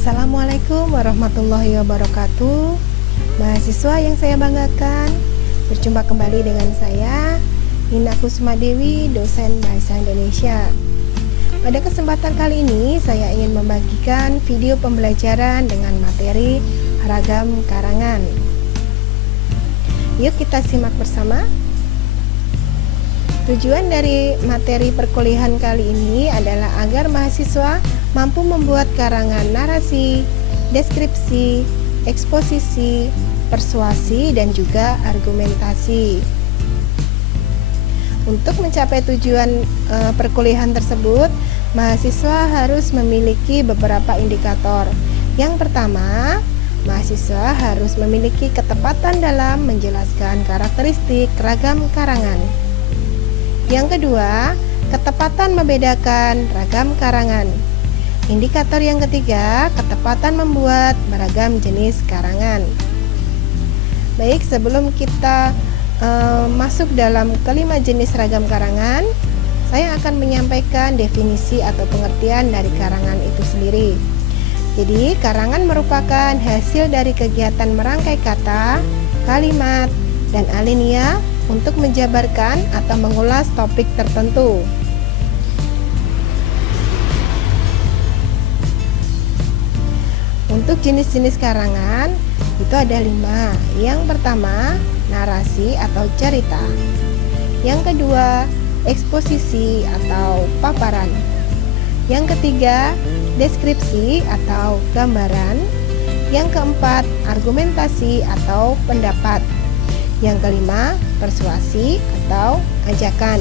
Assalamualaikum warahmatullahi wabarakatuh. Mahasiswa yang saya banggakan, berjumpa kembali dengan saya, Nina Kusmadewi, dosen Bahasa Indonesia. Pada kesempatan kali ini, saya ingin membagikan video pembelajaran dengan materi ragam karangan. Yuk kita simak bersama. Tujuan dari materi perkuliahan kali ini adalah agar mahasiswa mampu membuat karangan narasi, deskripsi, eksposisi, persuasi, dan juga argumentasi. Untuk mencapai tujuan perkuliahan tersebut, mahasiswa harus memiliki beberapa indikator. Yang pertama, mahasiswa harus memiliki ketepatan dalam menjelaskan karakteristik ragam karangan. Yang kedua, ketepatan membedakan ragam karangan. Indikator yang ketiga, ketepatan membuat beragam jenis karangan. Baik, sebelum kita masuk dalam kelima jenis ragam karangan, saya akan menyampaikan definisi atau pengertian dari karangan itu sendiri. Jadi, karangan merupakan hasil dari kegiatan merangkai kata, kalimat, dan alinea untuk menjabarkan atau mengulas topik tertentu. Untuk jenis-jenis karangan itu ada 5. Yang pertama, narasi atau cerita. Yang kedua, eksposisi atau paparan. Yang ketiga, deskripsi atau gambaran. Yang keempat, argumentasi atau pendapat. Yang kelima, persuasi atau ajakan.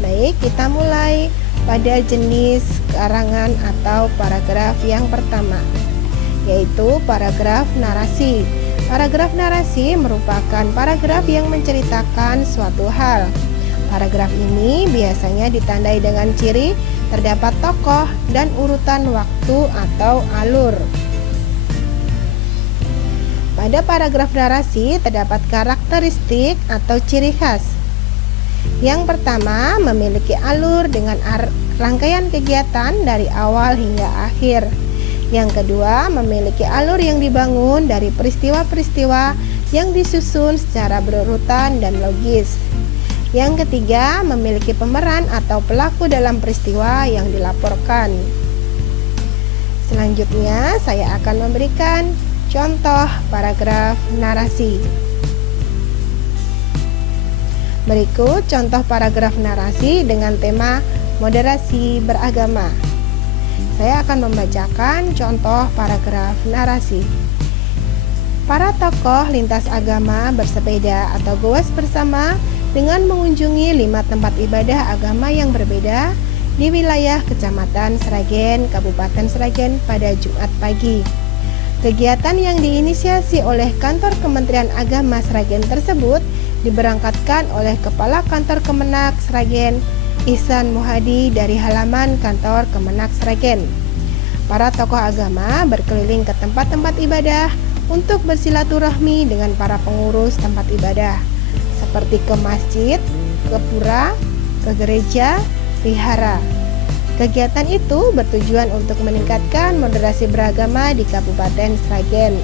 Baik, kita mulai pada jenis karangan atau paragraf yang pertama, yaitu paragraf narasi. Paragraf narasi merupakan paragraf yang menceritakan suatu hal. Paragraf ini biasanya ditandai dengan ciri terdapat tokoh dan urutan waktu atau alur. Pada paragraf narasi terdapat karakteristik atau ciri khas. Yang pertama, memiliki alur dengan rangkaian kegiatan dari awal hingga akhir. Yang kedua, memiliki alur yang dibangun dari peristiwa-peristiwa yang disusun secara berurutan dan logis. Yang ketiga, memiliki pemeran atau pelaku dalam peristiwa yang dilaporkan. Selanjutnya, saya akan memberikan contoh paragraf narasi. Berikut contoh paragraf narasi dengan tema moderasi beragama. Saya akan membacakan contoh paragraf narasi. Para tokoh lintas agama bersepeda atau goes bersama dengan mengunjungi 5 tempat ibadah agama yang berbeda di wilayah Kecamatan Sragen, Kabupaten Sragen pada Jumat pagi. Kegiatan yang diinisiasi oleh kantor Kementerian Agama Sragen tersebut diberangkatkan oleh Kepala Kantor Kemenak Sragen, Ihsan Muhadi, dari halaman kantor Kemenak Sragen. Para tokoh agama berkeliling ke tempat-tempat ibadah untuk bersilaturahmi dengan para pengurus tempat ibadah, seperti ke masjid, ke pura, ke gereja, vihara. Kegiatan itu bertujuan untuk meningkatkan moderasi beragama di Kabupaten Sragen.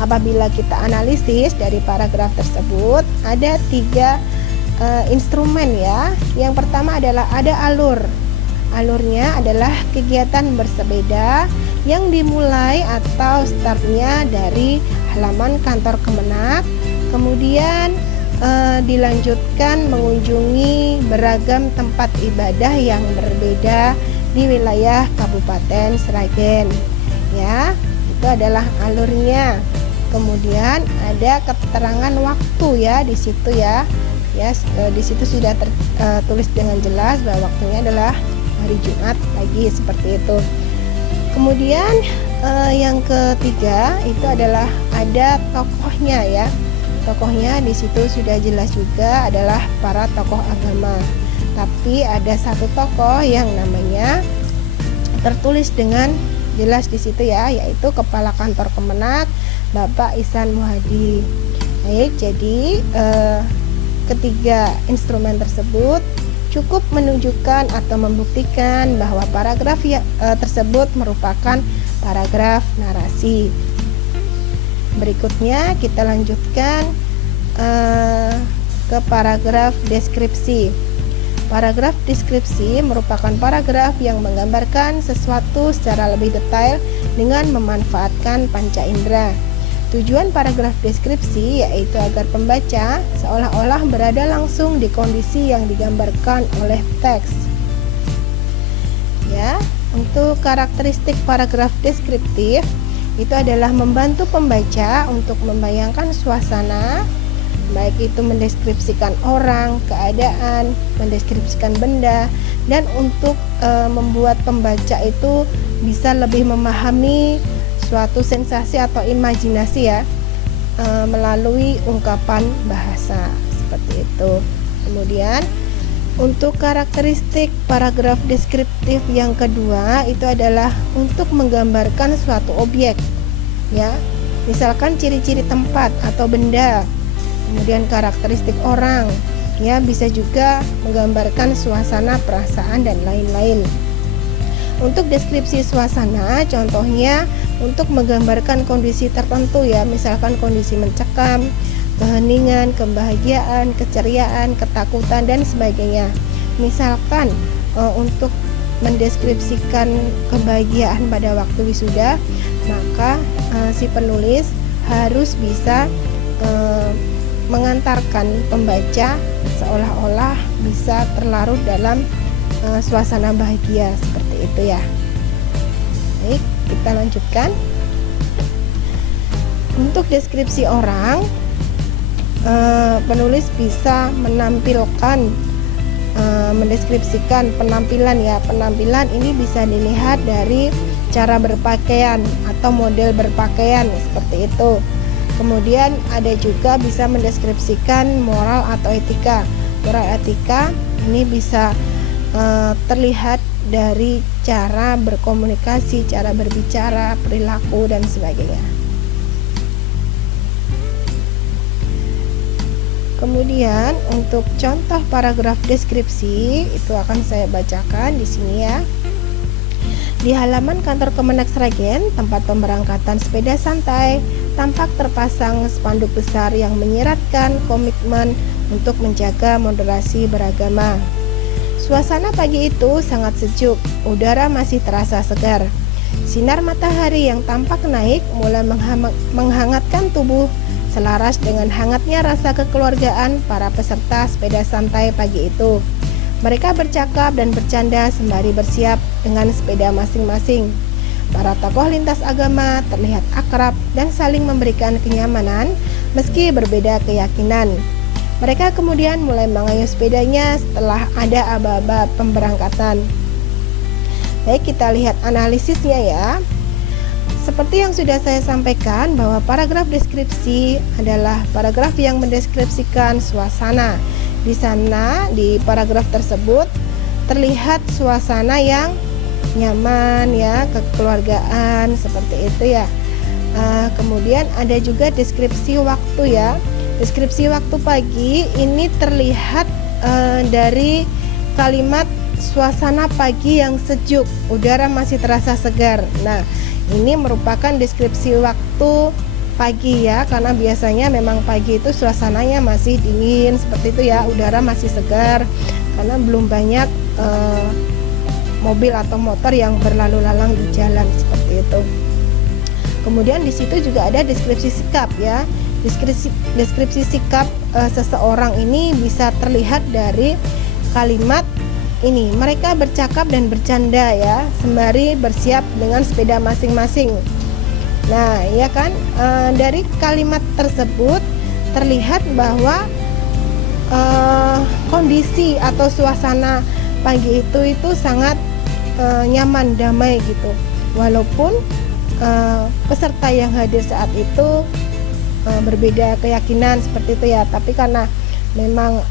Apabila kita analisis dari paragraf tersebut, ada 3 instrumen ya. Yang pertama adalah ada alur. Alurnya adalah kegiatan bersepeda yang dimulai atau startnya dari halaman kantor Kemenak, kemudian dilanjutkan mengunjungi beragam tempat ibadah yang berbeda di wilayah Kabupaten Sragen. Ya, itu adalah alurnya. Kemudian ada keterangan waktu ya di situ ya. Ya, di situ sudah tertulis dengan jelas bahwa waktunya adalah hari Jumat pagi, seperti itu. Kemudian yang ketiga itu adalah ada tokohnya ya. Tokohnya di situ sudah jelas juga adalah para tokoh agama. Tapi ada satu tokoh yang namanya tertulis dengan jelas di situ ya, yaitu Kepala Kantor Kemenak Bapak Ihsan Muhadi. Baik, jadi ketiga instrumen tersebut cukup menunjukkan atau membuktikan bahwa paragraf tersebut merupakan paragraf narasi. Berikutnya kita lanjutkan ke paragraf deskripsi. Paragraf deskripsi merupakan paragraf yang menggambarkan sesuatu secara lebih detail dengan memanfaatkan panca indera. Tujuan paragraf deskripsi yaitu agar pembaca seolah-olah berada langsung di kondisi yang digambarkan oleh teks. Ya, untuk karakteristik paragraf deskriptif itu adalah membantu pembaca untuk membayangkan suasana, baik itu mendeskripsikan orang, keadaan, mendeskripsikan benda, dan untuk membuat pembaca itu bisa lebih memahami suatu sensasi atau imajinasi ya, melalui ungkapan bahasa seperti itu. Kemudian untuk karakteristik paragraf deskriptif yang kedua itu adalah untuk menggambarkan suatu objek ya, misalkan ciri-ciri tempat atau benda, kemudian karakteristik orang ya, bisa juga menggambarkan suasana, perasaan, dan lain-lain. Untuk deskripsi suasana, contohnya untuk menggambarkan kondisi tertentu ya, misalkan kondisi mencekam, keheningan, kebahagiaan, keceriaan, ketakutan, dan sebagainya. Misalkan untuk mendeskripsikan kebahagiaan pada waktu wisuda, maka si penulis harus bisa mengantarkan pembaca seolah-olah bisa terlarut dalam suasana bahagia seperti itu ya. Baik, kita lanjutkan. Untuk deskripsi orang, penulis bisa menampilkan, mendeskripsikan penampilan ya. Penampilan ini bisa dilihat dari cara berpakaian atau model berpakaian seperti itu. Kemudian ada juga bisa mendeskripsikan moral atau etika. Moral etika ini bisa terlihat dari cara berkomunikasi, cara berbicara, perilaku, dan sebagainya. Kemudian untuk contoh paragraf deskripsi itu akan saya bacakan di sini ya. Di halaman kantor Kemenak Sragen, tempat pemberangkatan sepeda santai, tampak terpasang spanduk besar yang menyiratkan komitmen untuk menjaga moderasi beragama. Suasana pagi itu sangat sejuk, udara masih terasa segar. Sinar matahari yang tampak naik mulai menghangatkan tubuh, selaras dengan hangatnya rasa kekeluargaan para peserta sepeda santai pagi itu. Mereka bercakap dan bercanda sembari bersiap dengan sepeda masing-masing. Para tokoh lintas agama terlihat akrab dan saling memberikan kenyamanan meski berbeda keyakinan. Mereka kemudian mulai mengayuh sepedanya setelah ada aba-aba pemberangkatan. Baik, kita lihat analisisnya ya. Seperti yang sudah saya sampaikan bahwa paragraf deskripsi adalah paragraf yang mendeskripsikan suasana. Di sana, di paragraf tersebut terlihat suasana yang nyaman ya, kekeluargaan seperti itu ya. Kemudian ada juga deskripsi waktu ya. Deskripsi waktu pagi ini terlihat dari kalimat suasana pagi yang sejuk, udara masih terasa segar. Nah, ini merupakan deskripsi waktu pagi ya, karena biasanya memang pagi itu suasananya masih dingin seperti itu ya, udara masih segar karena belum banyak mobil atau motor yang berlalu lalang di jalan seperti itu. Kemudian di situ juga ada deskripsi sikap ya. Deskripsi sikap seseorang ini bisa terlihat dari kalimat ini, mereka bercakap dan bercanda ya, sembari bersiap dengan sepeda masing-masing. Nah, ya kan, dari kalimat tersebut terlihat bahwa kondisi atau suasana pagi itu sangat nyaman, damai gitu. Walaupun peserta yang hadir saat itu berbeda keyakinan seperti itu ya, tapi karena memang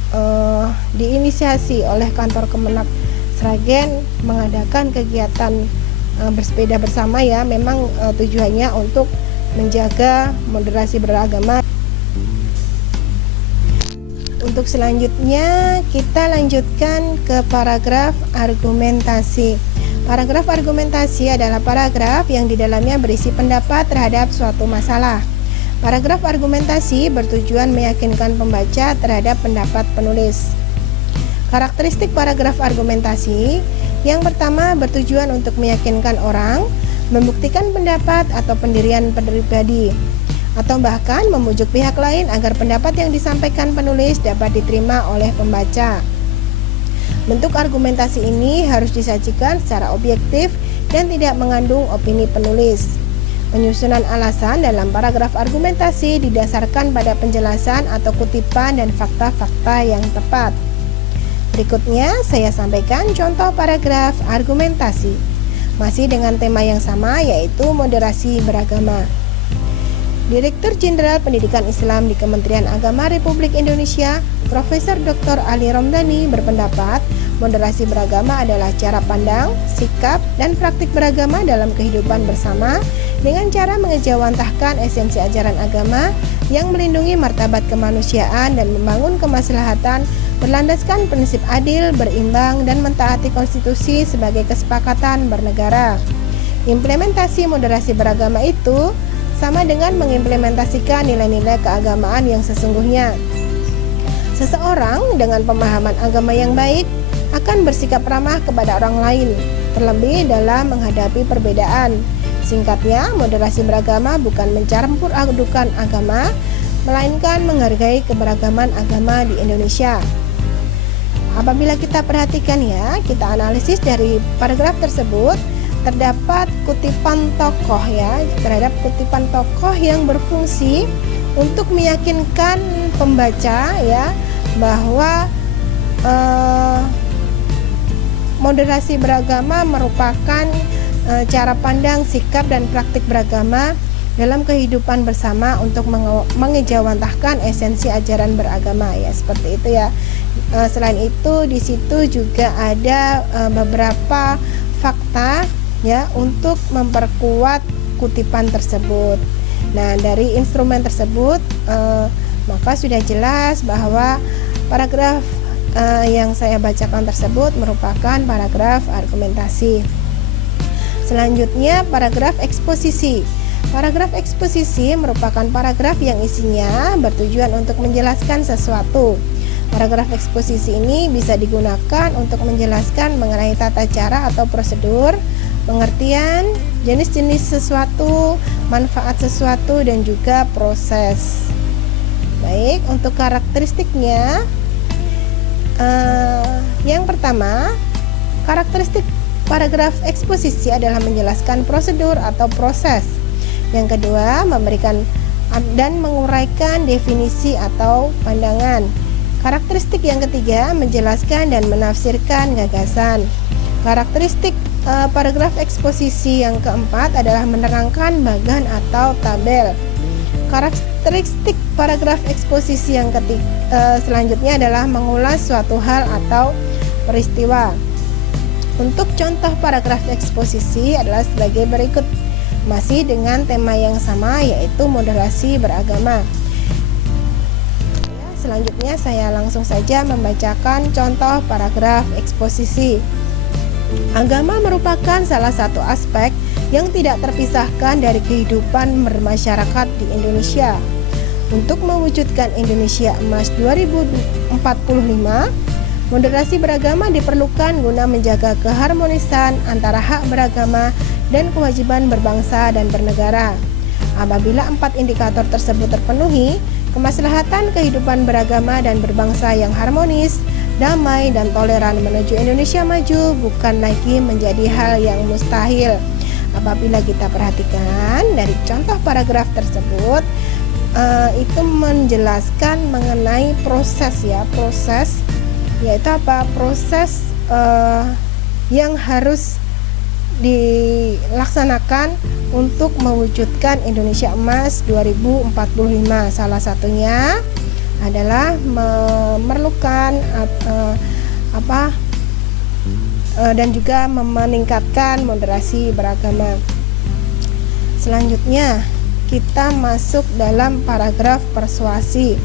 diinisiasi oleh kantor Kemenak Sragen mengadakan kegiatan bersepeda bersama ya, memang tujuannya untuk menjaga moderasi beragama. Untuk selanjutnya kita lanjutkan ke paragraf argumentasi. Paragraf argumentasi adalah paragraf yang di dalamnya berisi pendapat terhadap suatu masalah. Paragraf argumentasi bertujuan meyakinkan pembaca terhadap pendapat penulis. Karakteristik paragraf argumentasi: yang pertama, bertujuan untuk meyakinkan orang, membuktikan pendapat atau pendirian pribadi, atau bahkan membujuk pihak lain agar pendapat yang disampaikan penulis dapat diterima oleh pembaca. Bentuk argumentasi ini harus disajikan secara objektif dan tidak mengandung opini penulis. Penyusunan alasan dalam paragraf argumentasi didasarkan pada penjelasan atau kutipan dan fakta-fakta yang tepat. Berikutnya saya sampaikan contoh paragraf argumentasi, masih dengan tema yang sama, yaitu moderasi beragama. Direktur Jenderal Pendidikan Islam di Kementerian Agama Republik Indonesia, Profesor Dr. Ali Romdhani berpendapat, moderasi beragama adalah cara pandang, sikap, dan praktik beragama dalam kehidupan bersama dengan cara mengejawantahkan esensi ajaran agama yang melindungi martabat kemanusiaan dan membangun kemaslahatan berlandaskan prinsip adil, berimbang, dan mentaati konstitusi sebagai kesepakatan bernegara. Implementasi moderasi beragama itu sama dengan mengimplementasikan nilai-nilai keagamaan yang sesungguhnya. Seseorang dengan pemahaman agama yang baik akan bersikap ramah kepada orang lain, terlebih dalam menghadapi perbedaan. Singkatnya, moderasi beragama bukan mencampur adukan agama, melainkan menghargai keberagaman agama di Indonesia. Apabila kita perhatikan ya, kita analisis dari paragraf tersebut, terdapat kutipan tokoh ya, terhadap kutipan tokoh yang berfungsi untuk meyakinkan pembaca ya bahwa moderasi beragama merupakan cara pandang, sikap, dan praktik beragama dalam kehidupan bersama untuk mengejawantahkan esensi ajaran beragama ya, seperti itu ya. Selain itu di situ juga ada beberapa fakta ya untuk memperkuat kutipan tersebut. Nah, dari instrumen tersebut maka sudah jelas bahwa paragraf yang saya bacakan tersebut merupakan paragraf argumentasi. Selanjutnya paragraf eksposisi. Paragraf eksposisi merupakan paragraf yang isinya bertujuan untuk menjelaskan sesuatu. Paragraf eksposisi ini bisa digunakan untuk menjelaskan mengenai tata cara atau prosedur, pengertian, jenis-jenis sesuatu, manfaat sesuatu, dan juga proses. Baik, untuk karakteristiknya, yang pertama, karakteristik paragraf eksposisi adalah menjelaskan prosedur atau proses. Yang kedua, memberikan dan menguraikan definisi atau pandangan. Karakteristik yang ketiga, menjelaskan dan menafsirkan gagasan. Karakteristik paragraf eksposisi yang keempat adalah menerangkan bagan atau tabel. Karakteristik paragraf eksposisi yang selanjutnya adalah mengulas suatu hal atau peristiwa. Untuk contoh paragraf eksposisi adalah sebagai berikut, masih dengan tema yang sama, yaitu moderasi beragama. Selanjutnya saya langsung saja membacakan contoh paragraf eksposisi. Agama merupakan salah satu aspek yang tidak terpisahkan dari kehidupan bermasyarakat di Indonesia. Untuk mewujudkan Indonesia Emas 2045, moderasi beragama diperlukan guna menjaga keharmonisan antara hak beragama dan kewajiban berbangsa dan bernegara. Apabila 4 indikator tersebut terpenuhi, kemaslahatan kehidupan beragama dan berbangsa yang harmonis, damai, dan toleran menuju Indonesia maju bukan lagi menjadi hal yang mustahil. Apabila kita perhatikan dari contoh paragraf tersebut, itu menjelaskan mengenai proses ya, proses yaitu apa? Proses yang harus dilaksanakan untuk mewujudkan Indonesia Emas 2045. Salah satunya adalah memerlukan dan juga meningkatkan moderasi beragama. Selanjutnya kita masuk dalam paragraf persuasi.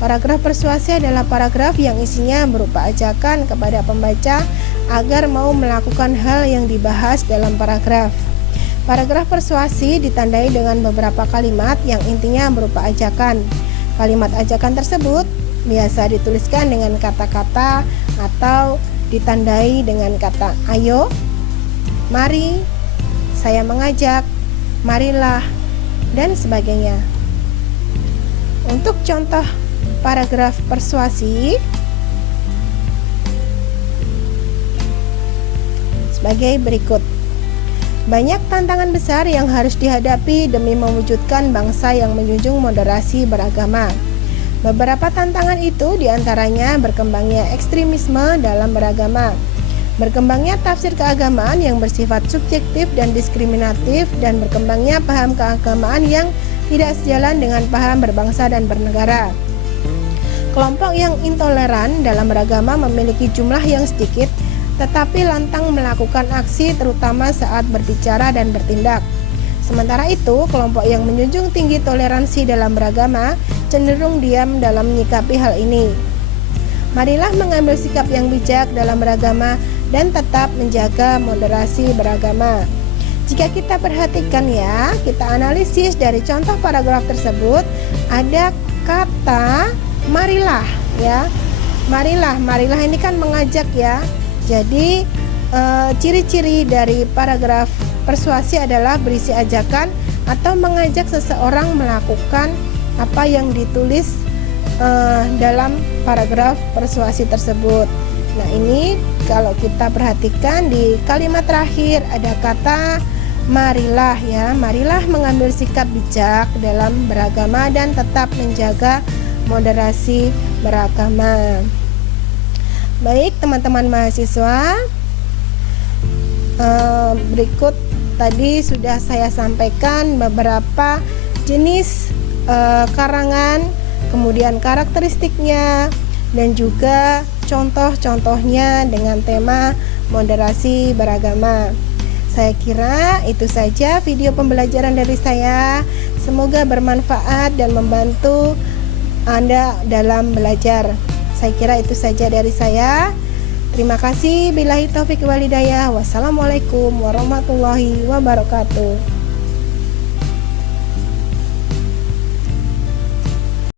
Paragraf persuasi adalah paragraf yang isinya berupa ajakan kepada pembaca agar mau melakukan hal yang dibahas dalam paragraf. Paragraf persuasi ditandai dengan beberapa kalimat yang intinya berupa ajakan. Kalimat ajakan tersebut biasa dituliskan dengan kata-kata atau ditandai dengan kata ayo, mari, saya mengajak, marilah, dan sebagainya. Untuk contoh paragraf persuasi sebagai berikut. Banyak tantangan besar yang harus dihadapi demi mewujudkan bangsa yang menjunjung moderasi beragama. Beberapa tantangan itu diantaranya berkembangnya ekstremisme dalam beragama, berkembangnya tafsir keagamaan yang bersifat subjektif dan diskriminatif, dan berkembangnya paham keagamaan yang tidak sejalan dengan paham berbangsa dan bernegara. Kelompok yang intoleran dalam beragama memiliki jumlah yang sedikit, tetapi lantang melakukan aksi terutama saat berbicara dan bertindak. Sementara itu, kelompok yang menjunjung tinggi toleransi dalam beragama cenderung diam dalam menyikapi hal ini. Marilah mengambil sikap yang bijak dalam beragama dan tetap menjaga moderasi beragama. Jika kita perhatikan ya, kita analisis dari contoh paragraf tersebut, ada kata marilah ya. Marilah ini kan mengajak ya. Jadi ciri-ciri dari paragraf persuasi adalah berisi ajakan atau mengajak seseorang melakukan apa yang ditulis dalam paragraf persuasi tersebut. Nah, ini kalau kita perhatikan di kalimat terakhir ada kata marilah ya. Marilah mengambil sikap bijak dalam beragama dan tetap menjaga moderasi beragama. Baik teman-teman mahasiswa, berikut tadi sudah saya sampaikan beberapa jenis karangan, kemudian karakteristiknya, dan juga contoh-contohnya dengan tema moderasi beragama. Saya kira itu saja video pembelajaran dari saya. Semoga bermanfaat dan membantu Anda dalam belajar. Saya kira itu saja dari saya. Terima kasih. Billahi taufik wal hidayah. Wassalamualaikum warahmatullahi wabarakatuh.